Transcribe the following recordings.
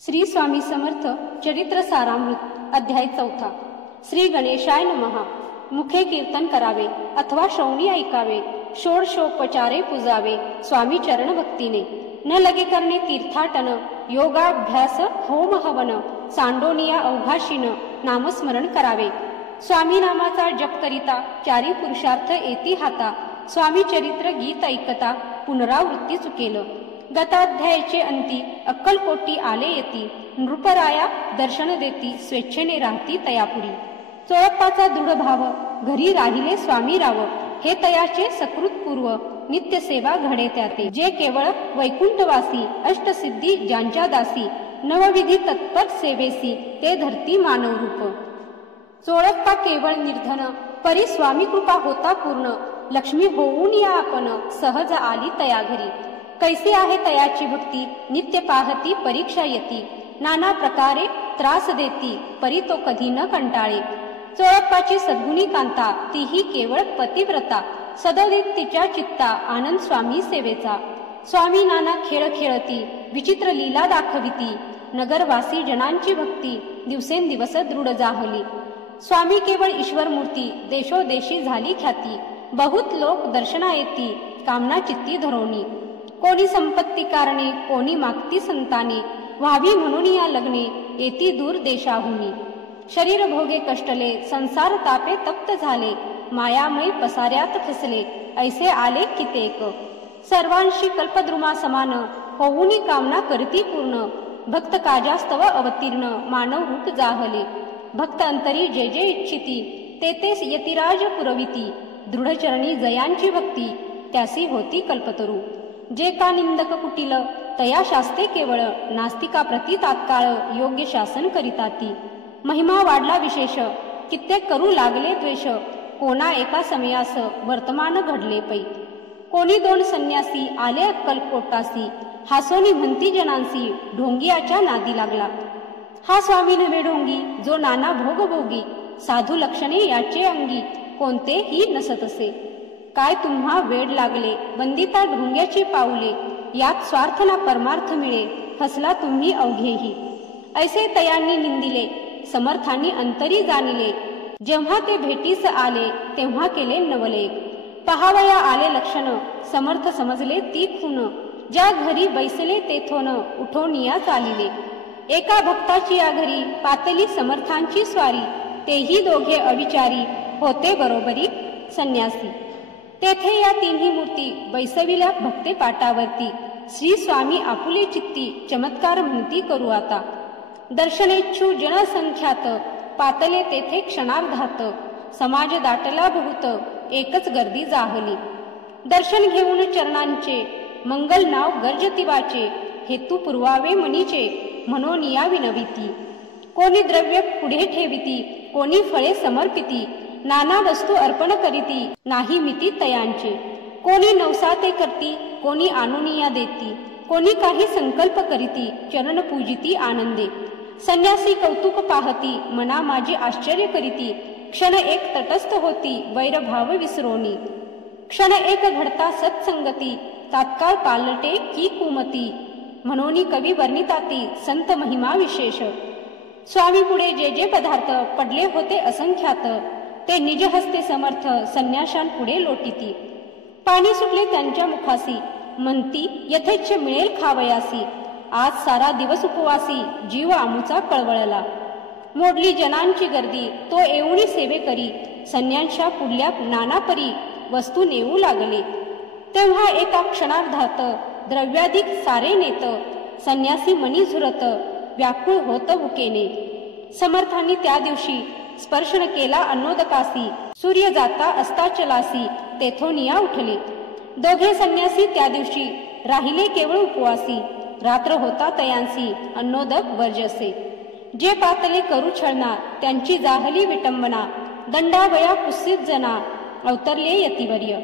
श्री स्वामी समर्थ चरित्र सारामृत अध्याय 4. श्री गणेशाय नमः. मुखे कीर्तन करावे अथवा श्रवणी ऐकावे, षोडशोपचारे पूजावे स्वामी चरण भक्तीने. न लगे करणे तीर्थाटन, योगाभ्यास होम हवन, सांडोनिया अवघाशीन नामस्मरण करावे. स्वामी नामाचा जप करिता चारी पुरुषार्थ येती हाता. स्वामी चरित्र गीत ऐकता पुनरावृत्ती चुकेल. गताध्यायाचे अंती अक्कलकोटी आले येती. नृपराया दर्शन देती, स्वेच्छेने राहती तयापुरी. चोळप्पाचा दृढ भाव, घरी राहिले स्वामी राव. हे तयाचे सकृत पूर्व, नित्य सेवा घडे त्याते. जे केवळ वैकुंठवासी, अष्टसिद्धी ज्यांच्या दासी. नवविधी तत्पर सेवेसी, ते धरती मानव रूप. चोळप्पा केवळ निर्धन, परी स्वामी कृपा होता पूर्ण. लक्ष्मी होऊन या आपण, सहज आली तया घरी. कैसी आहे तयाची भक्ती, नित्य पाहती परीक्षा येती. नाना प्रकारे त्रास देती, परी तो कधी न कंटाळे. चोळप्पाची सद्गुणी कांता, तीही केवळ पतिव्रता. सददेत तिच्या चित्ता, आनंद स्वामी सेवेचा. स्वामी नाना खेळ खेळती, विचित्र लीला दाखविती. नगरवासी जनांची भक्ती, दिवसेंदिवस दृढ जाहली. स्वामी केवळ ईश्वर मूर्ती, देशोदेशी झाली ख्याती. बहुत लोक दर्शना येती, कामना चित्ती धरोनी. कोणी संपत्ती कारणे, कोणी मागती संताने. व्हावी म्हणून या लग्ने, येती दूर देशाहुनी. शरीर भोगे कष्टले, संसार तापे तप्त झाले. मायामय पसाऱ्यात फसले, ऐसे आले कितेक. सर्वांशी कल्पद्रुमा समान, होऊनी कामना करती पूर्ण. भक्त काजास्तव अवतीर्ण, मानव रूप जाहले. भक्त अंतरी जे जे इच्छिती, ते यतिराज पुरविती. दृढचरणी जयांची भक्ती, त्यासी होती कल्पतरू. जे का निंदक कुटील, तया शास्ते केवळ. नास्तिका प्रती तात्काळ, योग्य शासन करिता ती. महिमा वाढला विशेष, कित्येक करू लागले द्वेष. कोणा एका समयास, वर्तमान घडले पै. कोणी दोन संन्यासी, आले अक्कलकोटासी. हासोनी म्हणती जनांसी, ढोंगियाच्या नादी लागला. हा स्वामी नव्हे ढोंगी, जो नाना भोग भोगी. साधू लक्षणे याचे अंगी, कोणतेही नसतसे. काय तुम्हा वेड लागले, वंदिता ढोंग्याची पाऊले. यात स्वार्थ ना परमार्थ मिळे, फसला तुम्ही अवघेही. ऐसे तयांनी निंदिले, समर्थांनी अंतरी जाणिले. जेव्हा ते भेटीस आले, तेव्हा केले नवले. पहावया आले लक्षण, समर्थ समजले ती खून. ज्या घरी बैसले तेथोन, उठोनिया चालिले. एका भक्ताची या घरी, पातली समर्थांची स्वारी. तेही दोघे अविचारी, होते बरोबरी संन्यासी. तेथे या तिन्ही मूर्ती, बैसविल्या भक्ते पाटावरती. श्री स्वामी आपुले चित्ती, चमत्कार म्हणती करू आता. दर्शनेच्छू जनसंख्यात, पातले तेथे क्षणार्धात. समाज दाटला बहुत, एकच गर्दी जाहली. दर्शन घेऊन चरणांचे, मंगल नाव गर्जतिवाचे. हेतू पुरवावे मनीचे, म्हणून या विनविती. कोणी द्रव्य पुढे ठेविती, कोणी फळे समर्पिती. नाना वस्तू अर्पण करीती, नाही मिती तयांचे. कोणी नवसाते करती, कोणी आणुनिया देती. कोणी काही संकल्प करीती, चरण पूजिती आनंदे. संन्यासी कौतुक पाहती, मना माझी आश्चर्य करीती. क्षण एक तटस्थ होती, वैरभाव विसरोनी. क्षण एक घडता सत्संगती, तात्काळ पालटे की कुमती. म्हणून कवी वर्णिताती, संत महिमा विशेष. स्वामी पुढे जे जे पदार्थ, पडले होते असंख्यात. ते निज हस्ते समर्थ, संन्याशांपुढे लोटीती. पाणी सुटले त्यांच्या मुखासी, म्हणती यथेच्छ मिळेल खावयासी. आज सारा दिवस उपवासी, जीव आमुचा कळवळला. मोडली जनांची गर्दी, तो येऊनी सेवे करी. संन्याशा पुढल्या नाना परी, वस्तू नेऊ लागले. तेव्हा एका क्षणार्धात, द्रव्याधिक सारे नेत. संन्यासी मनी झुरत, व्याकुळ होत भुकेने. समर्थांनी त्या दिवशी, स्पर्शन केला अन्नोदकासी. सूर्य जाता अस्ताचलासी, तेथोनिया उठले. दोघे संन्यासी त्या दिवशी, राहिले केवळ उपवासी. रात्र होता तयांसी, अन्नोदक वर्जसे. जे पातले करू छळना, त्यांची जाहली विटंबना. दंडावया कुत्सित जना, अवतरले यतिवर्य.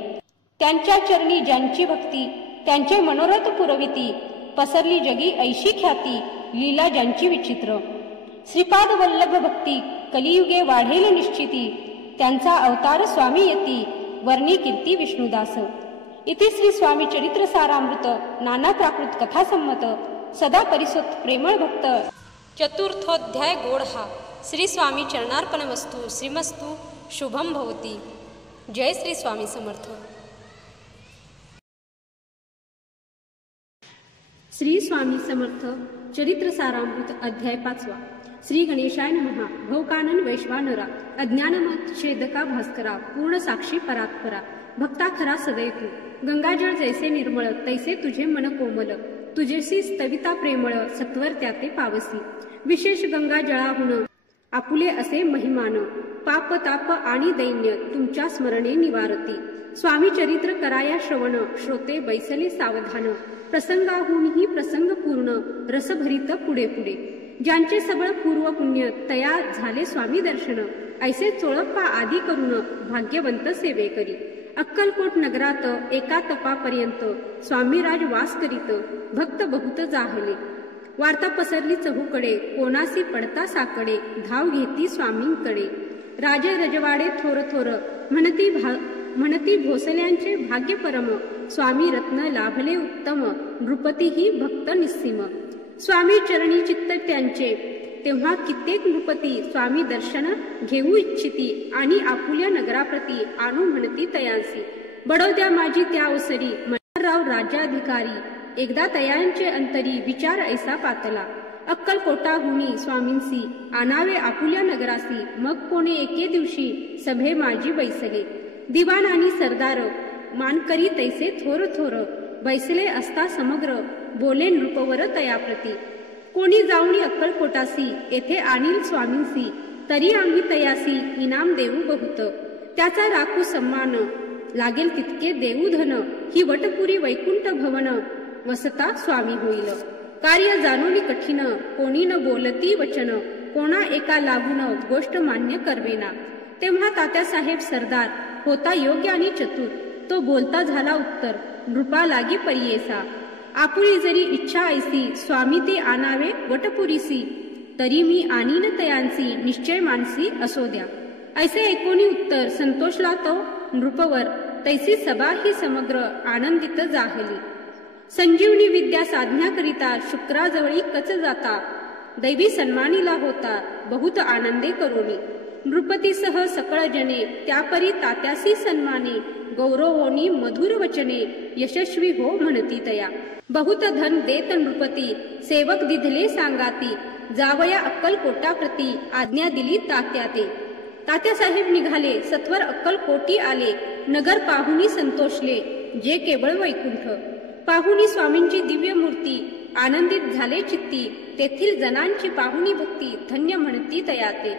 त्यांच्या चरणी ज्यांची भक्ती, त्यांचे मनोरथ पुरविती. पसरली जगी ऐशी ख्याती, लीला ज्यांची विचित्र. श्रीपाद वल्लभ भक्ती, कलियुगे वाढेल निश्चिती. त्यांचा अवतार स्वामी येती, वर्णी कीर्ती विष्णुदास. इति श्री स्वामी चरित्र सारामृत नाना प्राकृत कथा संमत सदा परिसुत प्रेमळ भक्त। चतुर्थोध्याय गोड हा। श्री स्वामी चरणार्पणमस्तु। श्रीमस्तु शुभम भवती। जय श्री स्वामी समर्थ। श्री स्वामी समर्थ चरित्र सारामृत अध्याय 5। श्री गणेशाय नमः। भवकानन वैश्वानरा अज्ञानमत छेदका भास्करा पूर्ण साक्षी परात्परा भक्ता खरा सदैव गंगाजळ जैसे निर्मळ तैसे तुझे मन कोमल तुझेसी स्तविता प्रेमळ सत्वर त्याते पावसी विशेष गंगाजळाहुन आपुले असे महिमान पाप ताप आणि दैन्य तुमच्या स्मरणे निवारती स्वामी चरित्र कराया श्रवण श्रोते बैसले सावधान प्रसंगाहूनही प्रसंग पूर्ण रसभरित पुढे पुढे ज्यांचे सबळ पूर्व पुण्य तया झाले स्वामी दर्शन ऐसे चोळप्पा आदी करून भाग्यवंत सेवे करी अक्कलकोट नगरात एका तपापर्यंत स्वामीराज वास करीत भक्त बहुत जाहले वार्ता पसरली चहूकडे कोणासी पडता साकडे धाव घेती स्वामींकडे राजे रजवाडे थोर थोर म्हणती भोसल्यांचे भाग्य परम स्वामी रत्न लाभले उत्तम नृपतीही भक्त निस्सीम स्वामी चरणी चित्त त्यांचे तेव्हा कित्येक नृपती स्वामी दर्शन घेऊ इच्छिती आणि आपुल्या नगराप्रती आणू म्हणती तयांसी बडोद्या माझी त्या ओसरी मल्हारराव राज्याधिकारी एकदा तयांचे अंतरी विचार ऐसा पातला अक्कलकोटाहुनी स्वामींसी आणावे आपुल्या नगरासी मग कोणे एके दिवशी सभे माझी बैसले दिवाण आणि सरदार मानकरी तैसे थोर थोर बैसले असता समग्र बोले नृपवर तयाप्रती कोणी जाऊनी अक्कलकोटासी येथे आणील स्वामींसी तरी आम्ही तयासी इनाम देऊ बहुत त्याचा राखू सन्मान लागेल तितके देऊ धन ही वटपुरी वैकुंठ भवन वसता स्वामी होईल कार्य जाणून कठीण कोणी न बोलती वचन कोणा एका लागून गोष्ट मान्य करवेना तेव्हा तात्यासाहेब सरदार होता योग्य आणि चतुर तो बोलता झाला उत्तर नृपा लागी परियेसा आपुली जरी इच्छा ऐसी स्वामी ते आणावे वटपुरीसी तरी मी आणीन तयांसी निश्चय मानसी असो द्या ऐसे एकोणी उत्तर संतोषला तो नृपवर तैसी सभा ही समग्र आनंदित जाहली संजीवनी विद्या साधण्याकरिता शुक्राजवळी कच जाता दैवी सन्मानीला होता बहुत आनंदे करोनी नृपतीसह सकळ जने त्यापरी तात्यासी सन्माने गौरवोनी मधुर वचने यशस्वी हो म्हणती तया बहुत धन देत नृपती सेवक दिधले सांगाती जावया अक्कलकोटाप्रती आज्ञा दिली तात्याते तात्यासाहेब निघाले सत्वर अक्कलकोटी आले नगर पाहुनी संतोषले जे केवळ वैकुंठ पाहुनी स्वामींची दिव्य मूर्ती आनंदित झाले चित्ती तेथील जनांची पाहुनी भक्ती धन्य म्हणती तयाते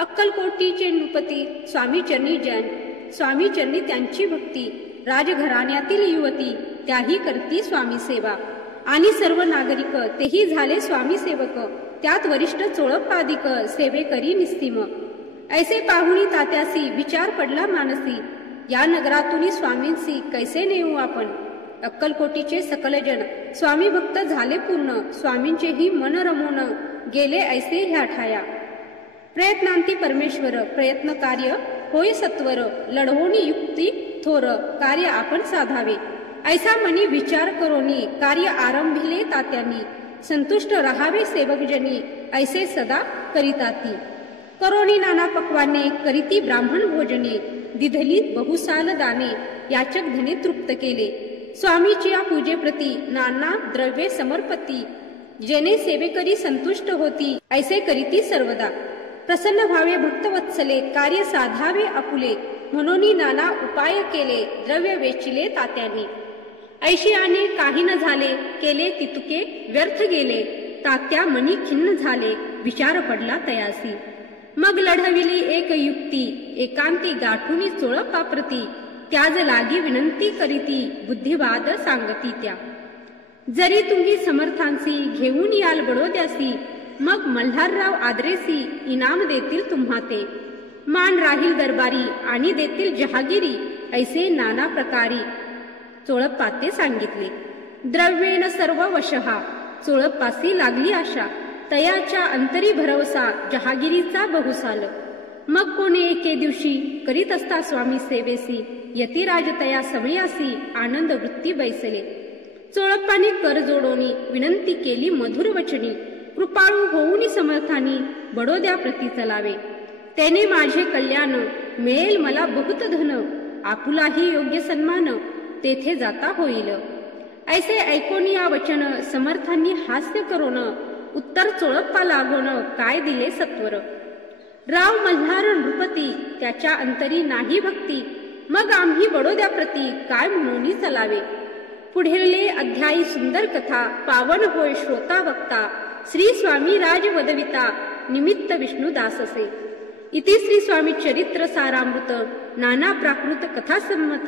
अक्कलकोटीचे नृपती स्वामी चरणी त्यांची भक्ती राजघराण्यातील युवती त्याही करती स्वामी सेवा आणि सर्व नागरिक तेही झाले स्वामी सेवक त्यात वरिष्ठ चोळप्पादिक सेवे करी निस्सीम ऐसे पाहुणी तात्यासी विचार पडला मानसी या नगरातून स्वामींसी कैसे नेऊ आपण अक्कलकोटीचे सकल जन स्वामी भक्त झाले पूर्ण स्वामींचेही मन रमून गेले ऐसे ह्या ठाया प्रयत्नांती परमेश्वर प्रयत्न कार्य होय सत्वर लढवणी युक्ती थोर कार्य आपण साधावे ऐसा मनी विचार करोनी कार्य आरंभिले तात्यांनी संतुष्ट रहावे सेवकजनी ऐसे सदा करिताती करोनी नाना पक्वाने करीती ब्राह्मण भोजने दिधली बहुसाल दाने याचक धने तृप्त केले स्वामीच्या पूजेप्रती नाना द्रव्ये समर्पती जेने सेवेकरी संतुष्ट होती ऐसे करीती सर्वदा प्रसन्न व्हावे भक्तवत्सले कार्य साधावे आपुले म्हणून नाना उपाय केले द्रव्य वेचिले तात्यांनी ऐशियाने काही न झाले केले तितुके व्यर्थ गेले तात्या मनी खिन्न झाले विचार पडला तयासी मग लढविली एक युक्ती एकांती गाठुनी चोळप्पाप्रती त्याज लागी विनंती करीती बुद्धिवाद सांगती त्या जरी तुम्ही समर्थांसी घेऊन याल बडोद्यासी मग मल्हारराव आदरेसी इनाम देतील तुम्हा ते मान राहील दरबारी आणि देतील जहागिरी ऐसे नाना प्रकारी चोळप्पाते सांगितले द्रव्येन सर्व वशहा चोळप्पासी लागली आशा तयाच्या अंतरी भरवसा जहागिरीचा बहुसाल मग कोणे एके दिवशी करीत असता स्वामी सेवेसी यतिराज तया समयासी आनंद वृत्ती बैसले चोळप्पाने कर जोडोनी विनंती केली मधुर वचनी, कृपाळू होऊनी समर्थानी बडोद्या प्रती चलावे. त्याने माझे कल्याण, मिळेल मला बहुत धन, आपुलाही योग्य सन्मान, तेथे जाता होईल. ऐसे ऐकून या वचन समर्थांनी हास्य करून, उत्तर चोळप्पा लागोन काय दिले सत्वर. राव मल्हार नृपती त्याच्या अंतरी नाही भक्ती, मग आम्ही बडोद्या प्रती काय म्हणून चलावे. पुढील अध्यायी सुंदर कथा, पावन होय श्रोता वक्ता, श्री स्वामी राज वदविता निमित्त विष्णुदास असे. इति श्री स्वामी चरित्र सारामृत नाना प्राकृत कथा संमत,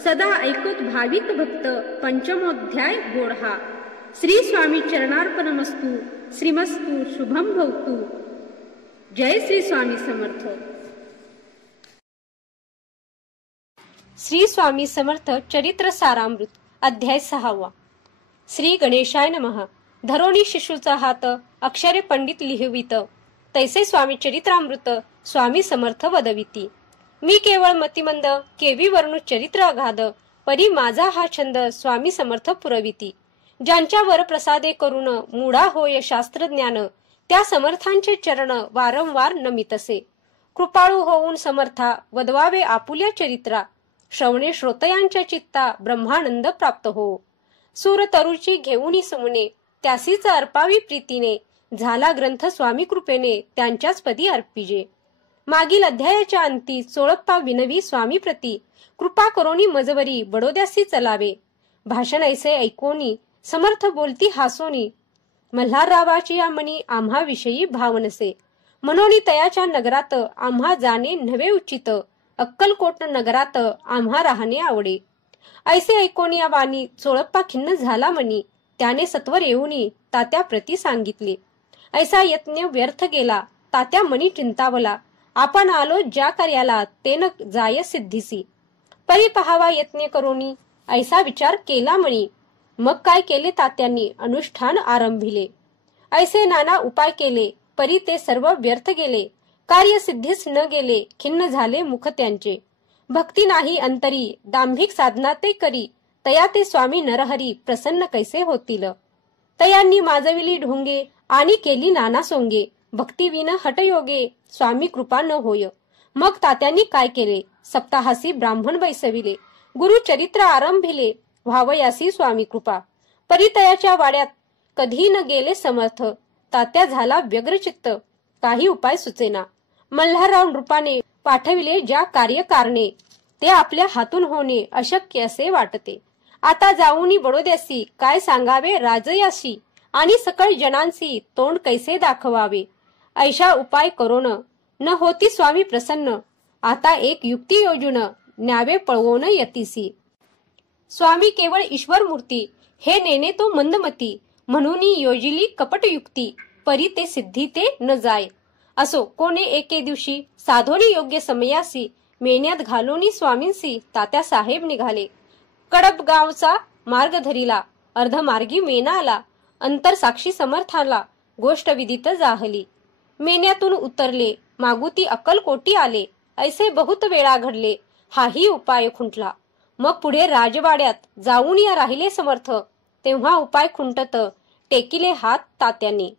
सदा ऐकत भाविक भक्त पंचमोध्याय गोडहा. श्री स्वामी चरणार्पणमस्तु. श्रीमस्तु शुभम भवतु. जय श्री स्वामी समर्थ. श्री स्वामी समर्थ चरित्र सारामृत अध्याय 6. श्री गणेशाय नमः. धरोणी शिशूचा हात अक्षरे पंडित लिहवित, तैसे स्वामी चरित्रामृत स्वामी समर्थ वदविती. मी केवळ मतिमंद, केवी वर्णू चरित्र अगाध, परी माझा हा छंद स्वामी समर्थ पुरविती. ज्यांच्या वर प्रसादे करून मूढा होय शास्त्रज्ञान, त्या समर्थांचे चरण वारंवार नमितसे. कृपाळू होऊन समर्था वदवावे आपुल्या चरित्रा, श्रवणे श्रोतयांच्या चित्ता ब्रह्मानंद प्राप्त हो. सूर तरुची घेऊनी सुमने, त्यासीच अर्पावी प्रीतीने, झाला ग्रंथ स्वामी कृपेने त्यांच्याच पदी अर्पिजे. मागील अध्यायाच्या अंती चोळप्पा विनवी स्वामी प्रती, कृपा करोनी मजवरी बडोद्यासी चलावे. भाषण ऐसे ऐकोनी समर्थ बोलती हासोनी, मल्हाररावाची या मनी आम्हा विषयी भावनसे. म्हणोनी तयाच्या नगरात आम्हा जाणे नव्हे उचित, अक्कलकोट नगरात आम्हा राहणे आवडे. ऐसे ऐकोनी या वाणी चोळप्पा खिन्न झाला मनी, त्याने सत्वर येऊनी तात्या प्रती सांगितले. ऐसा यत्न व्यर्थ गेला, तात्या मनी चिंतावला, आपण आलो ज्या कार्याला ते न जाय सिद्धीसी. परी पहावा यत्न करोनी ऐसा विचार केला मनी, मग काय केले तात्यांनी अनुष्ठान आरंभिले. ऐसे नाना उपाय केले, परी ते सर्व व्यर्थ गेले, कार्य सिद्धीस न गेले, खिन्न झाले मुख त्यांचे. भक्ती नाही अंतरी, दांभिक साधना ते करी, तया ते स्वामी नरहरी प्रसन्न कैसे होतील. तयांनी माजविली ढोंगे आणि केली नाना सोंगे, भक्तीविन हटयोगे स्वामी कृपा न होय. मग तात्यांनी काय केले, सप्ताहासी ब्राह्मण बैसविले, गुरु चरित्र आरंभिले, व्हावयासी स्वामी कृपा. परितयाच्या वाड्यात कधी न गेले समर्थ, तात्या झाला व्यग्रचित्त, काही उपाय सुचेना. मल्हारराव नृपाने पाठविले ज्या कार्यकारणे, ते आपल्या हातून होणे अशक्य असे वाटते. आता जाऊनी बडोद्यासी काय सांगावे राजयाशी, आणि सकळ जनांसी तोंड कैसे दाखवावे. ऐशा उपाय करोन न होती स्वामी प्रसन्न, आता एक युक्ती योजून न्यावे पळवून यतीसी. स्वामी केवळ ईश्वर मूर्ती, हे नेणे तो मंदमती, म्हणून योजिली कपट युक्ती, परी ते सिद्धी ते न जाय. असो कोणे एके दिवशी साधोनी योग्य समयासी, मेण्यात घालूनी स्वामींसी तात्या साहेब निघाले. कडप गावचा मार्ग धरिला, अर्धमार्गी मेना आला, अंतर साक्षी समर्थाला गोष्ट विदित जाहली. मेन्यातून उतरले, मागुती अक्कलकोटी आले, ऐसे बहुत वेळा घडले, हाही उपाय खुंटला. मग पुढे राजवाड्यात जाऊन या राहिले समर्थ, तेव्हा उपाय खुंटत टेकिले हात तात्यांनी.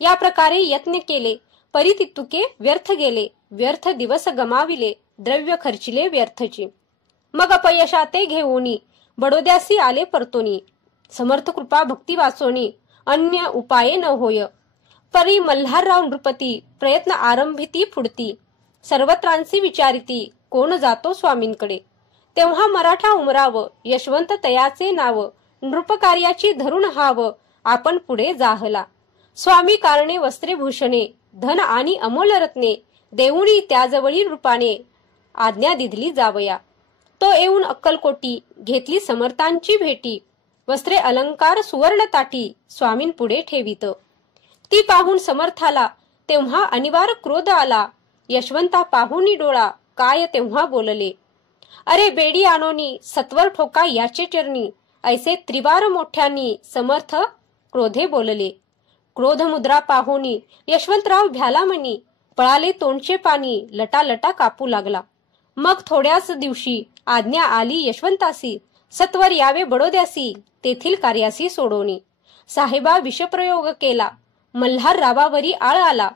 या प्रकारे यत्न केले, परितितुके व्यर्थ गेले, व्यर्थ दिवस गमाविले, द्रव्य खर्चिले व्यर्थची. मग अपयशाते घेऊनी बडोद्यासी आले परतोनी, समर्थ कृपा भक्ती वाचोनी, अन्य उपाये न होय. परी मल्हारराव नृपती प्रयत्न आरंभिती फुडती, सर्वत्रांसी विचारिती, कोण जातो स्वामींकडे. तेव्हा मराठा उमराव, यशवंत तयाचे नाव, नृपकार्याची धरून हाव, आपण पुढे जाहला. स्वामी कारणे वस्त्रे भूषणे, धन आणि अमोल रत्ने, देऊणी त्याजवळी रूपाने आज्ञा दिधली जावया. तो येऊन अक्कलकोटी घेतली समर्थांची भेटी, वस्त्रे अलंकार सुवर्ण ताटी स्वामींपुढे ठेवित. ती पाहून समर्थाला तेव्हा अनिवार्य क्रोध आला, यशवंता पाहुनी डोळा काय तेव्हा बोलले. अरे बेडी आणोनी सत्वर ठोका याचे चरणी, ऐसे त्रिवार मोठ्यांनी समर्थ क्रोधे बोलले. क्रोध मुद्रा पाहुनी यशवंतराव भ्याला मनी, पळाले तोंडचे पाणी लटा लटा कापू लागला. मग थोड्याच दिवशी आज्ञा आली यशवंतासी, सत्वर यावे बडोद्यासी, तेथील कार्यासी सोडोनी. साहेबा विषप्रयोग केला, मल्हार रावावरी आळ आला.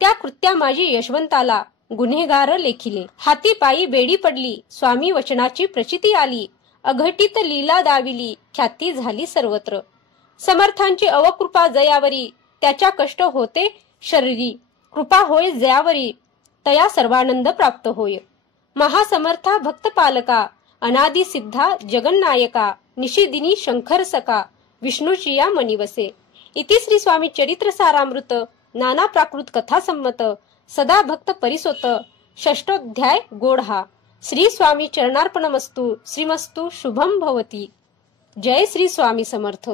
त्या कृत्या माझी यशवंताला, गुन्हेगार लेखिले. हाती पायी बेडी पडली, स्वामी वचनाची प्रचिती आली. अघटित लीला दाविली, ख्याती झाली सर्वत्र. समर्थांची अवकृपा जयावरी, त्याच्या कष्ट होते शरीरी. कृपा होय जयावरी, तया सर्वानंद प्राप्त होय. महासमर्था भक्त पालका, अनादि सिद्धा जगन्नायका. निशिदिनी शंकर सका, विष्णूची या मनिवसे. इति श्री स्वामी चरित्र सारामृत नाना प्राकृत कथा संमत सदा भक्त परिसोत. षष्ठोध्याय गोढा. श्री स्वामी चरणार्पणमस्तु. श्रीमस्तु शुभम भवती. जय श्री स्वामी समर्थ.